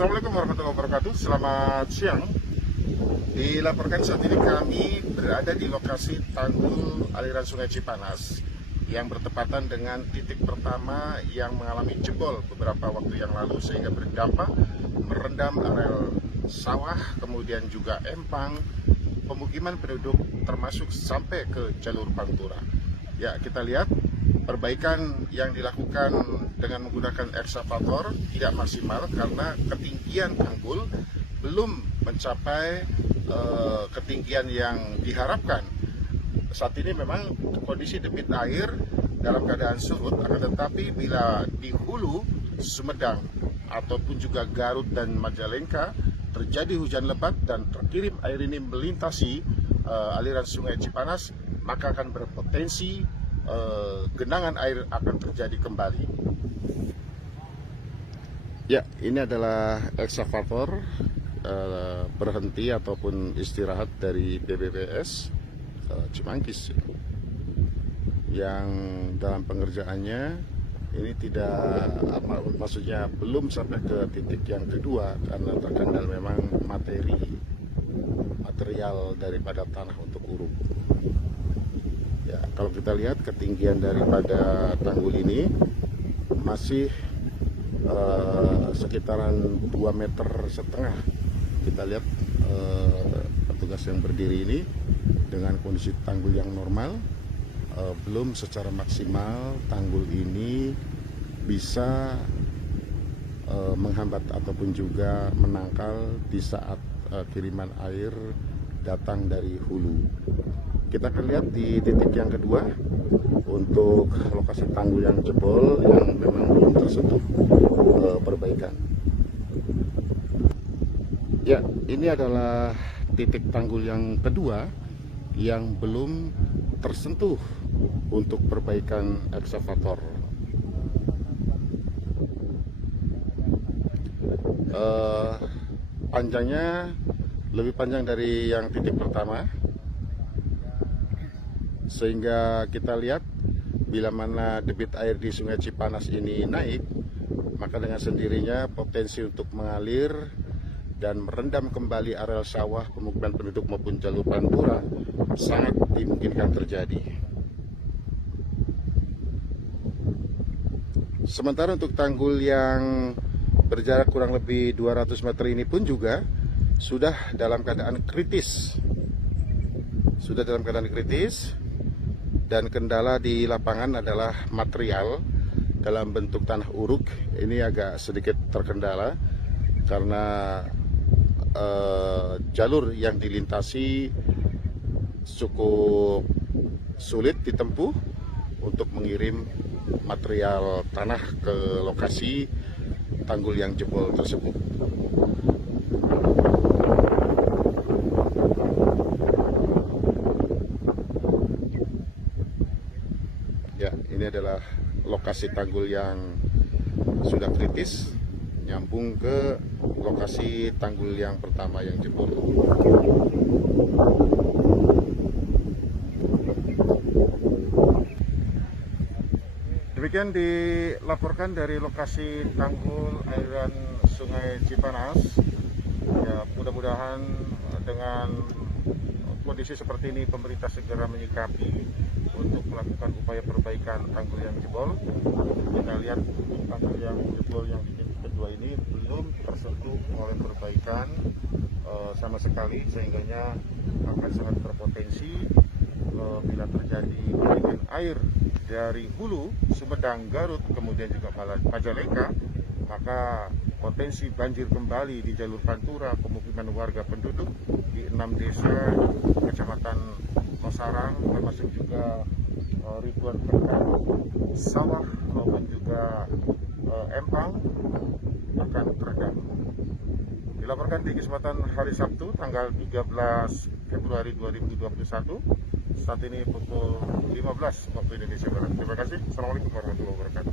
Assalamualaikum warahmatullahi wabarakatuh. Selamat siang. Dilaporkan saat ini kami berada di lokasi tanggul aliran Sungai Cipanas yang bertepatan dengan titik pertama yang mengalami jebol beberapa waktu yang lalu sehingga berdampak merendam areal sawah, kemudian juga empang, pemukiman penduduk termasuk sampai ke jalur Pantura. Ya, kita lihat perbaikan yang dilakukan dengan menggunakan ekskavator tidak maksimal karena ketinggian tanggul belum mencapai ketinggian yang diharapkan. Saat ini memang kondisi debit air dalam keadaan surut, akan tetapi bila di hulu Sumedang ataupun juga Garut dan Majalengka terjadi hujan lebat dan terkirim air ini melintasi aliran Sungai Cipanas, maka akan berpotensi genangan air akan terjadi kembali. Ya, ini adalah ekskavator berhenti ataupun istirahat dari BPBS Cimanggis yang dalam pengerjaannya ini tidak maksudnya belum sampai ke titik yang kedua karena terkendala memang material daripada tanah untuk uruk. Ya, kalau kita lihat ketinggian daripada tanggul ini masih sekitaran 2,5 meter. Kita lihat petugas yang berdiri ini dengan kondisi tanggul yang normal, belum secara maksimal tanggul ini bisa menghambat ataupun juga menangkal di saat kiriman air datang dari hulu. Kita akan lihat di titik yang kedua untuk lokasi tanggul yang jebol yang memang belum tersentuh perbaikan. Ya, ini adalah titik tanggul yang kedua yang belum tersentuh untuk perbaikan ekskavator. Panjangnya lebih panjang dari yang titik pertama, sehingga kita lihat bila mana debit air di Sungai Cipanas ini naik, maka dengan sendirinya potensi untuk mengalir dan merendam kembali areal sawah, pemukiman penduduk maupun jalur Pantura sangat dimungkinkan terjadi. Sementara untuk tanggul yang berjarak kurang lebih 200 meter ini pun juga sudah dalam keadaan kritis. Dan kendala di lapangan adalah material dalam bentuk tanah uruk. Ini agak sedikit terkendala karena jalur yang dilintasi cukup sulit ditempuh untuk mengirim material tanah ke lokasi tanggul yang jebol tersebut. Ya, ini adalah lokasi tanggul yang sudah kritis, nyambung ke lokasi tanggul yang pertama yang jebol. Demikian dilaporkan dari lokasi tanggul aliran Sungai Cipanas. Ya, mudah-mudahan dengan kondisi seperti ini pemerintah segera menyikapi untuk melakukan upaya perbaikan tanggul yang jebol. Kita lihat tanggul yang jebol yang di titik kedua ini belum tersentuh oleh perbaikan sama sekali, sehingganya akan sangat berpotensi bila terjadi kenaikan air dari hulu Sumedang, Garut, kemudian juga Majalengka, maka potensi banjir kembali di jalur Pantura, pemukiman warga penduduk di 6 desa kecamatan Nosarang, termasuk juga ribuan hektar sawah maupun juga empang akan terendam. Dilaporkan di kesempatan hari Sabtu tanggal 13 Februari 2021, saat ini pukul 15 waktu Indonesia Barat. Terima kasih. Assalamualaikum warahmatullahi wabarakatuh.